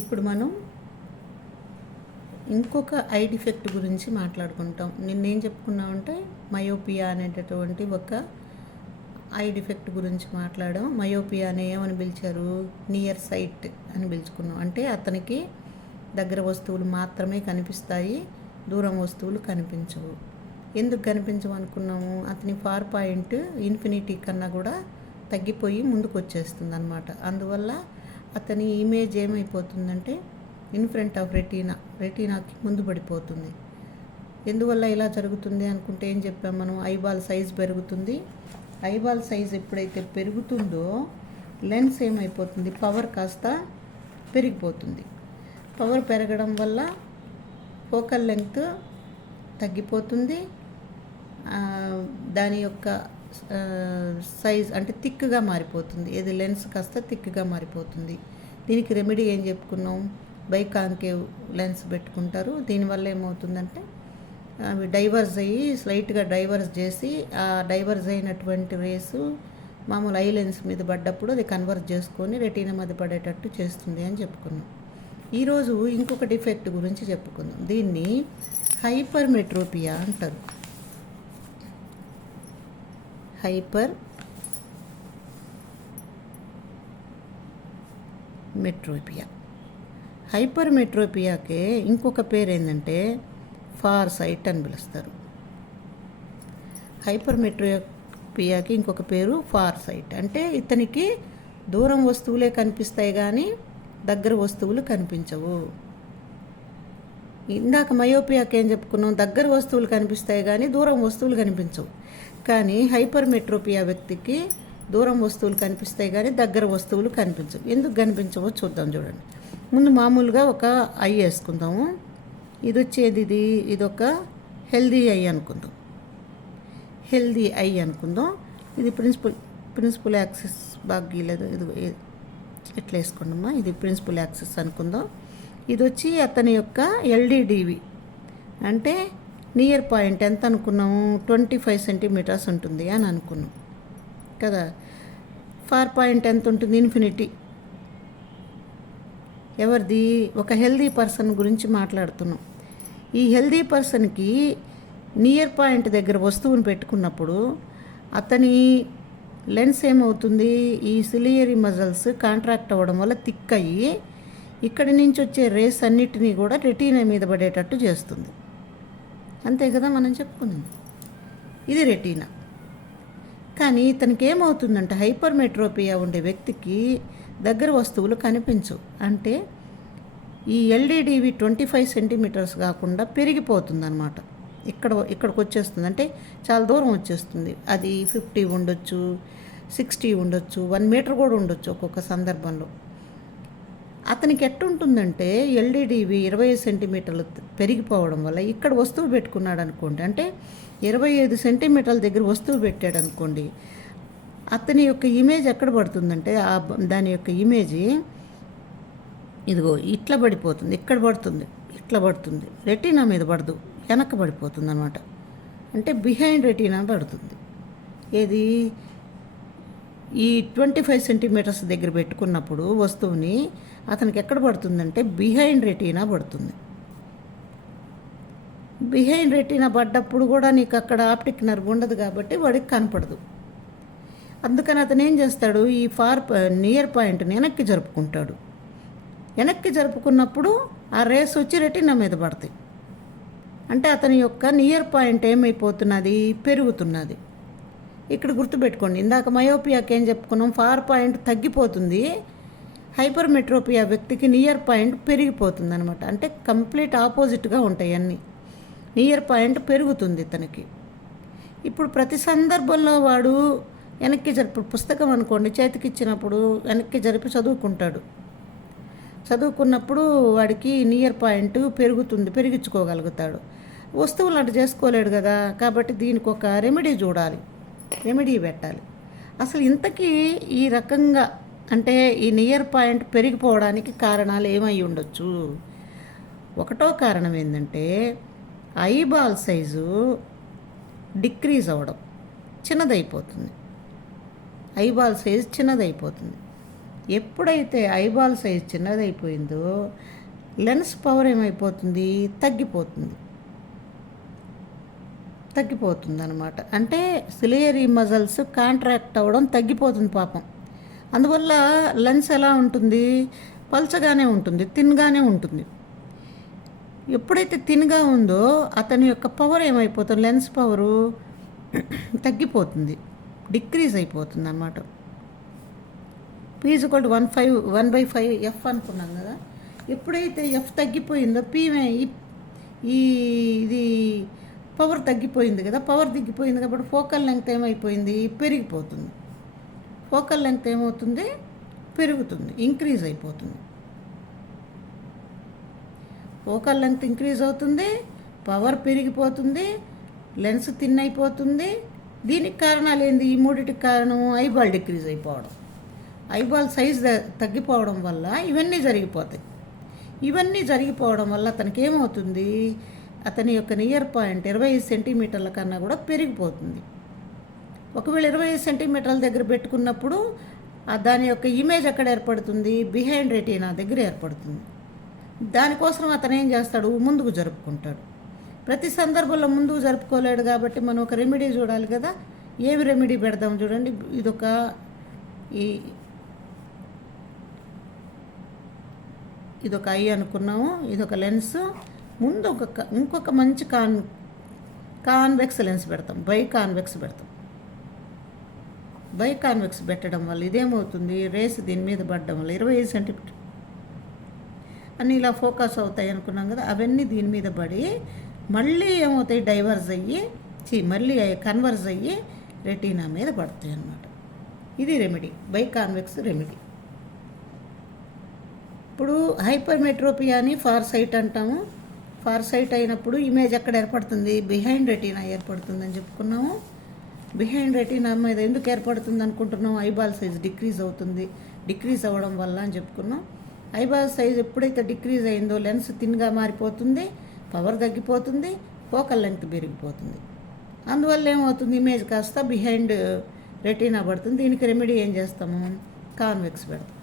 ఇప్పుడు మనం ఇంకొక ఐ డిఫెక్ట్ గురించి మాట్లాడుకుంటాం. నిన్నేం చెప్పుకున్నామంటే మయోపియా అనేటటువంటి ఒక ఐ డిఫెక్ట్ గురించి మాట్లాడాం. మయోపియాని ఏమని పిలిచారు? నియర్ సైట్ అని పిలుచుకున్నాం. అంటే అతనికి దగ్గర వస్తువులు మాత్రమే కనిపిస్తాయి, దూరం వస్తువులు కనిపించవు. ఎందుకు కనిపించవు అనుకున్నాము? అతని ఫార్ పాయింట్ ఇన్ఫినిటీ కన్నా కూడా తగ్గిపోయి ముందుకు వచ్చేస్తుంది అన్నమాట. అందువల్ల అతని ఇమేజ్ ఏమైపోతుందంటే ఇన్ ఫ్రంట్ ఆఫ్ రెటీనాకి ముందు పడిపోతుంది. ఎందువల్ల ఇలా జరుగుతుంది అనుకుంటే ఏం చెప్పాం మనం? ఐబాల్ సైజ్ పెరుగుతుంది. ఐబాల్ సైజ్ ఎప్పుడైతే పెరుగుతుందో లెన్స్ ఏమైపోతుంది? పవర్ కాస్త పెరిగిపోతుంది. పవర్ పెరగడం వల్ల ఫోకల్ లెంగ్త్ తగ్గిపోతుంది. దాని యొక్క సైజ్ అంటే థిక్గా మారిపోతుంది. ఏది లెన్స్ కాస్త థిక్గా మారిపోతుంది. దీనికి రెమెడీ ఏం చెప్పుకున్నాం? బైకాంకేవ్ లెన్స్ పెట్టుకుంటారు. దీనివల్ల ఏమవుతుందంటే అవి డైవర్స్ అయ్యి స్లైట్గా డైవర్స్ చేసి ఆ డైవర్స్ అయినటువంటి రేసు మామూలు ఐ లెన్స్ మీద పడ్డప్పుడు అది కన్వర్ట్ చేసుకొని రెటీనా మీద పడేటట్టు చేస్తుంది అని చెప్పుకున్నాం. ఈరోజు ఇంకొక డిఫెక్ట్ గురించి చెప్పుకుందాం. దీన్ని హైపర్ మెట్రోపియా అంటారు. హైపర్ మెట్రోపియా. హైపర్ మెట్రోపియాకే ఇంకొక పేరు ఏంటంటే ఫార్ సైట్ అని పిలుస్తారు. హైపర్ మెట్రోపియాకి ఇంకొక పేరు ఫార్ సైట్. అంటే ఇతనికి దూరం వస్తువులే కనిపిస్తాయి కానీ దగ్గర వస్తువులు కనిపించవు. ఇందాక మయోపియాకి ఏం చెప్పుకున్నాం? దగ్గర వస్తువులు కనిపిస్తాయి కానీ దూరం వస్తువులు కనిపించవు. కానీ హైపర్ మెట్రోపియా వ్యక్తికి దూరం వస్తువులు కనిపిస్తాయి కానీ దగ్గర వస్తువులు కనిపించవు. ఎందుకు కనిపించవో చూద్దాం. చూడండి, ముందు మామూలుగా ఒక ఐ వేసుకుందాము. ఇది వచ్చేది ఇదొక హెల్దీ ఐ అనుకుందాం. హెల్దీ ఐ అనుకుందాం. ఇది ప్రిన్సిపల్ యాక్సిస్ బాగా గీయలేదు. ఇది ఎట్లా వేసుకోండమ్మా. ఇది ప్రిన్సిపల్ యాక్సిస్ అనుకుందాం. ఇది వచ్చి అతని యొక్క ఎల్డిడివి అంటే నియర్ పాయింట్ ఎంత అనుకున్నాము? 25 సెంటీమీటర్స్ ఉంటుంది అని అనుకున్నాం కదా. ఫార్ పాయింట్ ఎంత ఉంటుంది? ఇన్ఫినిటీ. ఎవరిది? ఒక హెల్దీ పర్సన్ గురించి మాట్లాడుతున్నాం. ఈ హెల్దీ పర్సన్కి నియర్ పాయింట్ దగ్గర వస్తువుని పెట్టుకున్నప్పుడు అతని లెన్స్ ఏమవుతుంది? ఈ సిలియరీ మజిల్స్ కాంట్రాక్ట్ అవ్వడం వల్ల థిక్ అయ్యి ఇక్కడి నుంచి వచ్చే రేస్ అన్నిటినీ కూడా రెటీనా మీద పడేటట్టు చేస్తుంది. అంతే కదా మనం చెప్పుకున్నాం. ఇది రెటీనా. కానీ ఇతనికి ఏమవుతుందంటే హైపర్ మెట్రోపియా ఉండే వ్యక్తికి దగ్గర వస్తువులు కనిపించవు. అంటే ఈ ఎల్డిడివి 25 సెంటీమీటర్స్ కాకుండా పెరిగిపోతుంది అన్నమాట. ఇక్కడికి వచ్చేస్తుంది. అంటే చాలా దూరం వచ్చేస్తుంది. అది 50 ఉండొచ్చు, 60 ఉండొచ్చు, 1 మీటర్ కూడా ఉండొచ్చు ఒక్కొక్క సందర్భంలో. అతనికి ఎట్టుంటుందంటే ఎల్డిడివి 20 సెంటీమీటర్లు పెరిగిపోవడం వల్ల ఇక్కడ వస్తువు పెట్టుకున్నాడు అనుకోండి, అంటే 25 సెంటీమీటర్ల దగ్గర వస్తువు పెట్టాడు అనుకోండి, అతని యొక్క ఇమేజ్ ఎక్కడ పడుతుందంటే దాని యొక్క ఇమేజ్ ఇదిగో ఇట్లా పడిపోతుంది. ఇక్కడ పడుతుంది, ఇట్లా పడుతుంది. రెటీనా మీద పడదు, వెనక్కి పడిపోతుంది అనమాట. అంటే బిహైండ్ రెటీనా పడుతుంది. ఏది? ఈ 25 సెంటీమీటర్స్ దగ్గర పెట్టుకున్నప్పుడు వస్తువుని అతనికి ఎక్కడ పడుతుందంటే బిహైండ్ రెటీనా పడుతుంది. బిహైండ్ రెటీనా పడ్డప్పుడు కూడా నీకు అక్కడ ఆప్టిక్ నర్వ్ ఉండదు కాబట్టి వాడికి కనపడదు. అందుకని అతను ఏం చేస్తాడు? ఈ నియర్ పాయింట్ని వెనక్కి జరుపుకుంటాడు. వెనక్కి జరుపుకున్నప్పుడు ఆ రేస్ వచ్చి రెటీనా మీద పడతాయి. అంటే అతని యొక్క నియర్ పాయింట్ ఏమైపోతున్నది? పెరుగుతున్నది. ఇక్కడ గుర్తుపెట్టుకోండి, ఇందాక మయోపియాకి ఏం చెప్పుకున్నాం? ఫార్ పాయింట్ తగ్గిపోతుంది. హైపర్ మెట్రోపియా వ్యక్తికి నియర్ పాయింట్ పెరిగిపోతుంది అనమాట. అంటే కంప్లీట్ ఆపోజిట్గా ఉంటాయి అన్నీ. నియర్ పాయింట్ పెరుగుతుంది ఇతనికి. ఇప్పుడు ప్రతి సందర్భంలో వాడు వెనక్కి జరిపి, పుస్తకం అనుకోండి చేతికి ఇచ్చినప్పుడు వెనక్కి జరిపి చదువుకున్నప్పుడు వాడికి నియర్ పాయింట్ పెరిగించుకోగలుగుతాడు. వస్తువులు అటు చేసుకోలేడు కదా. కాబట్టి దీనికి ఒక రెమెడీ చూడాలి, రెమెడీ పెట్టాలి. అసలు ఇంతకీ ఈ రకంగా అంటే ఈ నియర్ పాయింట్ పెరిగిపోవడానికి కారణాలు ఏమై ఉండొచ్చు? ఒకటో కారణం ఏంటంటే ఐబాల్ సైజు డిక్రీజ్ అవ్వడం, చిన్నదైపోతుంది. ఐబాల్ సైజ్ చిన్నదైపోతుంది. ఎప్పుడైతే ఐబాల్ సైజ్ చిన్నదైపోయిందో లెన్స్ పవర్ ఏమైపోతుంది, తగ్గిపోతుంది అనమాట. అంటే సిలియరీ మజిల్స్ కాంట్రాక్ట్ అవ్వడం తగ్గిపోతుంది పాపం. అందువల్ల లెన్స్ ఎలా ఉంటుంది, పల్చగానే ఉంటుంది, థిన్గానే ఉంటుంది. ఎప్పుడైతే థిన్గా ఉందో అతని యొక్క పవర్ ఏమైపోతుంది, లెన్స్ పవరు తగ్గిపోతుంది, డిక్రీజ్ అయిపోతుంది అన్నమాట. P= 1/5 ఎఫ్ అనుకున్నాం కదా. ఎప్పుడైతే ఎఫ్ తగ్గిపోయిందో ఇది పవర్ తగ్గిపోయింది కదా. పవర్ తగ్గిపోయింది కాబట్టి ఫోకల్ లెంగ్త్ ఏమైపోయింది, పెరిగిపోతుంది. ఫోకల్ లెంగ్త్ ఏమవుతుంది, పెరుగుతుంది, ఇంక్రీజ్ అయిపోతుంది. ఫోకల్ లెంగ్త్ ఇంక్రీజ్ అవుతుంది, పవర్ పెరిగిపోతుంది, లెన్స్ థిన్ అయిపోతుంది. దీనికి కారణాలు ఏంది, ఈ మూడిటికి కారణం ఐబాల్ డిక్రీజ్ అయిపోవడం, ఐబాల్ సైజ్ తగ్గిపోవడం వల్ల ఇవన్నీ జరిగిపోతాయి. ఇవన్నీ జరిగిపోవడం వల్ల అతనికి ఏమవుతుంది, అతని యొక్క నియర్ పాయింట్ 25 సెంటీమీటర్ల కన్నా కూడా పెరిగిపోతుంది. ఒకవేళ 25 సెంటీమీటర్ల దగ్గర పెట్టుకున్నప్పుడు దాని యొక్క ఇమేజ్ ఎక్కడ ఏర్పడుతుంది, బిహైండ్ రెటీనా దగ్గర ఏర్పడుతుంది. దానికోసం అతను ఏం చేస్తాడు, ముందుకు జరుపుకుంటాడు. ప్రతి సందర్భంలో ముందుకు జరుపుకోలేడు కాబట్టి మనం ఒక రెమెడీ చూడాలి కదా. ఏమి రెమెడీ పెడదాం చూడండి. ఇదొక ఐ అనుకున్నాము, ఇదొక లెన్స్. ముందు ఇంకొక మంచి కాన్వెక్స్ లెన్స్ పెడతాం, బైకాన్వెక్స్ పెడతాం. బైకాన్వెక్స్ పెట్టడం వల్ల ఇదేమవుతుంది, రేస్ దీని మీద పడడం వల్ల 25 సెంటీమీటర్ అన్నీ ఇలా ఫోకస్ అవుతాయి అనుకున్నాం కదా. అవన్నీ దీని మీద పడి మళ్ళీ ఏమవుతాయి, మళ్ళీ కన్వర్జ్ అయ్యి రెటీనా మీద పడతాయి అన్నమాట. ఇది రెమెడీ, బైకాన్వెక్స్ రెమెడీ. ఇప్పుడు హైపర్మెట్రోపియా అని ఫార్ సైట్ అంటాము. ఫార్ సైట్ అయినప్పుడు ఇమేజ్ ఎక్కడ ఏర్పడుతుంది, బిహైండ్ రెటీనా ఏర్పడుతుందని చెప్పుకున్నాము. బిహైండ్ రెటీనా మీద ఎందుకు ఏర్పడుతుంది అనుకుంటున్నాం, ఐబాల్ సైజ్ డిక్రీజ్ అవ్వడం వల్ల అని చెప్పుకున్నాం. ఐబాల్ సైజ్ ఎప్పుడైతే డిక్రీజ్ అయిందో లెన్స్ థిన్గా మారిపోతుంది, పవర్ తగ్గిపోతుంది, ఫోకల్ లెంగ్త్ పెరిగిపోతుంది. అందువల్ల ఏమవుతుంది, ఇమేజ్ కాస్త బిహైండ్ రెటీనా పడుతుంది. దీనికి రెమెడీ ఏం చేస్తాము, కాన్వెక్స్ పెడతాం.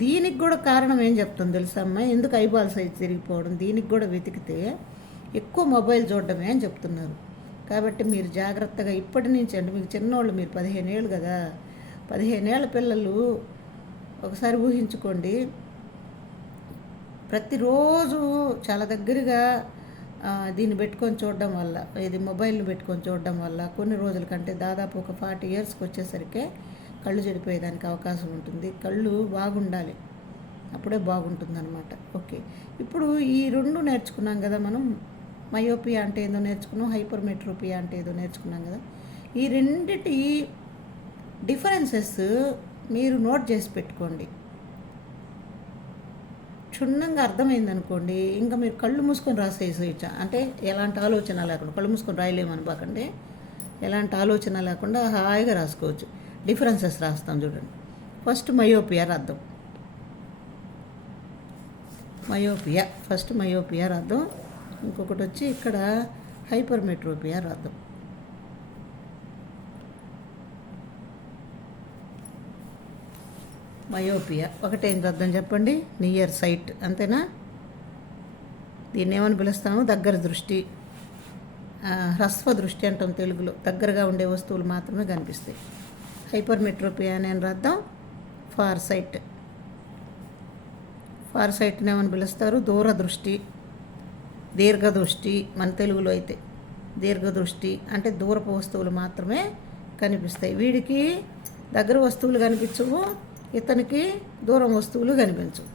దీనికి కూడా కారణం ఏం చెప్తుంది తెలుసా అమ్మాయి, ఎందుకు ఐబాల్ సైజ్ తిరిగిపోవడం, దీనికి కూడా వెతికితే ఎక్కువ మొబైల్ చూడడమే అని చెప్తున్నారు. కాబట్టి మీరు జాగ్రత్తగా ఇప్పటి నుంచి, అంటే మీకు చిన్నోళ్ళు, మీరు 15 ఏళ్ళు కదా, 15 ఏళ్ళ పిల్లలు ఒకసారి ఊహించుకోండి. ప్రతిరోజు చాలా దగ్గరగా దీన్ని పెట్టుకొని చూడడం వల్ల, ఇది మొబైల్ని పెట్టుకొని చూడడం వల్ల కొన్ని రోజుల కంటే దాదాపు ఒక 40 ఇయర్స్కి వచ్చేసరికి కళ్ళు చెడిపోయేదానికి అవకాశం ఉంటుంది. కళ్ళు బాగుండాలి, అప్పుడే బాగుంటుందన్నమాట. ఓకే, ఇప్పుడు ఈ 2 నేర్చుకున్నాం కదా మనం. మయోపియా అంటే ఏదో నేర్చుకున్నాం, హైపర్మెట్రోపియా అంటే ఏదో నేర్చుకున్నాం కదా. ఈ రెండిటి డిఫరెన్సెస్ మీరు నోట్ చేసి పెట్టుకోండి. క్షుణ్ణంగా అర్థమైందనుకోండి, ఇంకా మీరు కళ్ళు మూసుకొని రాసేయచ్చు. అంటే ఎలాంటి ఆలోచన లేకుండా, కళ్ళు మూసుకొని రాయలేమనుకోకండి, ఎలాంటి ఆలోచన లేకుండా హాయిగా రాసుకోవచ్చు. డిఫరెన్సెస్ రాస్తాం చూడండి. ఫస్ట్ మయోపియా రాద్దాం. మయోపియా రాద్దాం. ఇంకొకటి వచ్చి ఇక్కడ హైపర్మెట్రోపియా రాద్దాం. మయోపియా ఒకటేం రాద్దాం చెప్పండి, నియర్ సైట్, అంతేనా. దీన్ని ఏమని పిలుస్తాము, దగ్గర దృష్టి, హ్రస్వ దృష్టి అంటాం తెలుగులో. దగ్గరగా ఉండే వస్తువులు మాత్రమే కనిపిస్తాయి. హైపర్మెట్రోపియా అని రాద్దాం. ఫార్ సైట్ని ఏమని పిలుస్తారు, దూరదృష్టి, దీర్ఘదృష్టి. మన తెలుగులో అయితే దీర్ఘదృష్టి అంటే దూరపు వస్తువులు మాత్రమే కనిపిస్తాయి. వీడికి దగ్గర వస్తువులు కనిపించవు, ఇతనికి దూరం వస్తువులు కనిపించవు.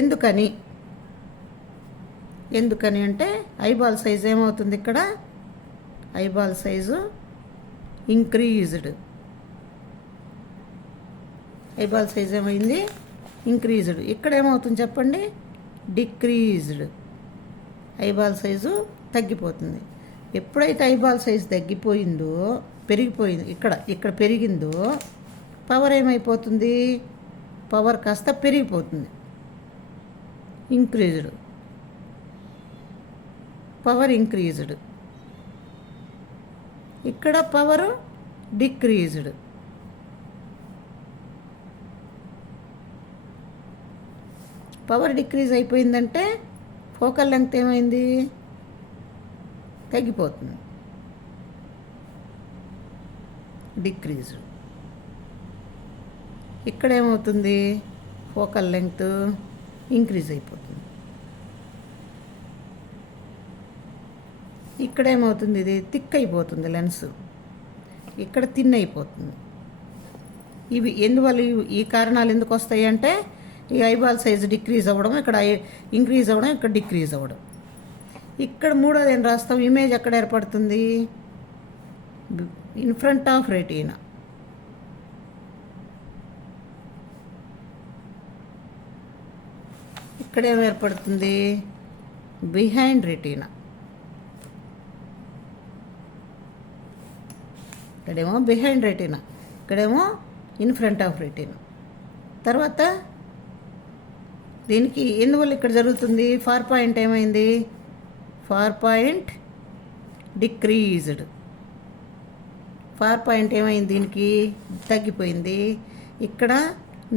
ఎందుకని అంటే ఐబాల్ సైజ్ ఏమవుతుంది, ఇక్కడ eyeball size increased. Eyeball size ఏమైంది, ఇంక్రీజ్డ్. ఇక్కడ ఏమవుతుంది చెప్పండి, డిక్రీజ్డ్. ఐబాల్ సైజు తగ్గిపోతుంది. ఎప్పుడైతే ఐబాల్ సైజు పెరిగిపోయింది, ఇక్కడ పెరిగిందో పవర్ ఏమైపోతుంది, పవర్ కాస్త పెరిగిపోతుంది, ఇంక్రీజ్డ్. Power increased. ఇక్కడ పవర్ డిక్రీజ్డ్. పవర్ డిక్రీజ్ అయిపోయిందంటే ఫోకల్ లెంగ్త్ ఏమైంది, తగ్గిపోతుంది, డిక్రీజ్. ఇక్కడ ఏమవుతుంది, ఫోకల్ లెంగ్త్ ఇంక్రీజ్ అయిపోతుంది. ఇక్కడ ఏమవుతుంది, ఇది థిక్ అయిపోతుంది లెన్స్, ఇక్కడ థిన్ అయిపోతుంది. ఇవి ఎందువల్ల, ఈ కారణాలు ఎందుకు వస్తాయి అంటే ఈ ఐబాల్ సైజు డిక్రీజ్ అవ్వడం, ఇక్కడ ఇంక్రీజ్ అవ్వడం, ఇక్కడ డిక్రీజ్ అవ్వడం. ఇక్కడ మూడోది ఏం రాస్తాం, ఇమేజ్ ఎక్కడ ఏర్పడుతుంది, ఇన్ ఫ్రంట్ ఆఫ్ రెటీనా. ఇక్కడేం ఏర్పడుతుంది, బిహైండ్ రెటీనా. ఇక్కడేమో బిహైండ్ రెటీనా, ఇక్కడేమో ఇన్ ఫ్రంట్ ఆఫ్ రెటీనా. తర్వాత దీనికి ఎందువల్ల ఇక్కడ జరుగుతుంది, ఫార్ పాయింట్ ఏమైంది, far point decreased. Far point ఏమైంది, దీనికి తగ్గిపోయింది. ఇక్కడ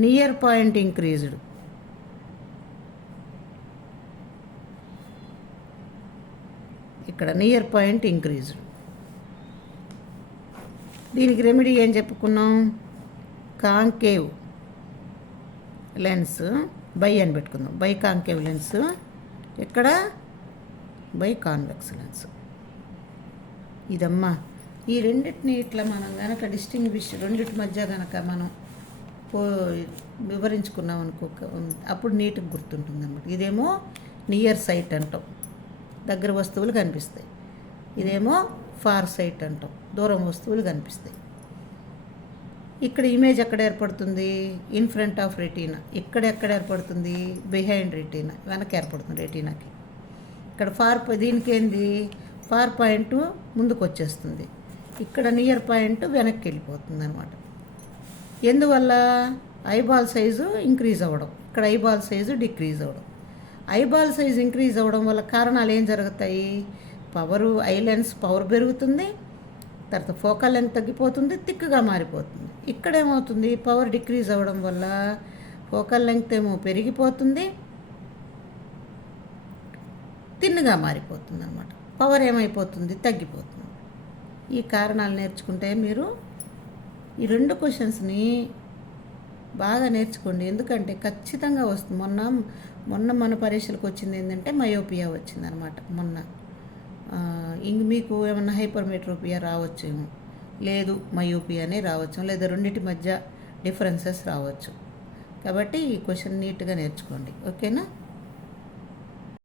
నియర్ పాయింట్ ఇంక్రీజ్డ్. ఇక్కడ నియర్ పాయింట్ ఇంక్రీజ్డ్. దీనికి రెమెడీ ఏం చెప్పుకున్నాం, కాంకేవ్ లెన్స్ బై అని పెట్టుకుందాం, బై కాంకేవ్ లెన్స్, ఇక్కడ బై కాన్వెక్స్ లెన్స్. ఇదమ్మా ఈ రెండింటిని ఇట్లా మనం కనుక డిస్టింగ్విష్, రెండింటి మధ్య కనుక మనం వివరించుకున్నాం అనుకో, అప్పుడు నీట్గా గుర్తుంటుంది అన్నమాట. ఇదేమో నియర్ సైట్ అంటాం, దగ్గర వస్తువులు కనిపిస్తాయి. ఇదేమో ఫార్ సైట్ అంటాం, దూరం వస్తువులు కనిపిస్తాయి. ఇక్కడ ఇమేజ్ ఎక్కడ ఏర్పడుతుంది, ఇన్ ఫ్రంట్ ఆఫ్ రెటీనా. ఇక్కడ ఎక్కడ ఏర్పడుతుంది, బిహైండ్ రెటీనా, వెనక ఏర్పడుతుంది రెటీనాకి. ఇక్కడ దీనికి ఏంది, ఫార్ పాయింట్ ముందుకు వచ్చేస్తుంది, ఇక్కడ నియర్ పాయింట్ వెనక్కి వెళ్ళిపోతుంది అనమాట. ఎందువల్ల, ఐబాల్ సైజు ఇంక్రీజ్ అవ్వడం, ఇక్కడ ఐబాల్ సైజు డిక్రీజ్ అవ్వడం. ఐబాల్ సైజు ఇంక్రీజ్ అవ్వడం వల్ల కారణాలు ఏం జరుగుతాయి, ఐ లెన్స్ పవర్ పెరుగుతుంది, తర్వాత ఫోకల్ లెంగ్త్ తగ్గిపోతుంది, థిక్గా మారిపోతుంది. ఇక్కడేమవుతుంది, పవర్ డిక్రీజ్ అవ్వడం వల్ల ఫోకల్ లెంగ్త్ ఏమో పెరిగిపోతుంది, థిన్గా మారిపోతుంది అన్నమాట. పవర్ ఏమైపోతుంది, తగ్గిపోతుంది. ఈ కారణాలు నేర్చుకుంటే మీరు ఈ రెండు క్వశ్చన్స్ని బాగా నేర్చుకోండి, ఎందుకంటే ఖచ్చితంగా వస్తుంది. మొన్న మన పరీక్షలకు వచ్చింది ఏంటంటే మయోపియా వచ్చిందనమాట మొన్న. మీకు ఏమన్నా హైపర్మెట్రోపియా రావచ్చేమో, లేదు మయోపియానే రావచ్చు, లేదా రెండింటి మధ్య డిఫరెన్సెస్ రావచ్చు. కాబట్టి ఈ క్వశ్చన్ నీట్గా నేర్చుకోండి, ఓకేనా.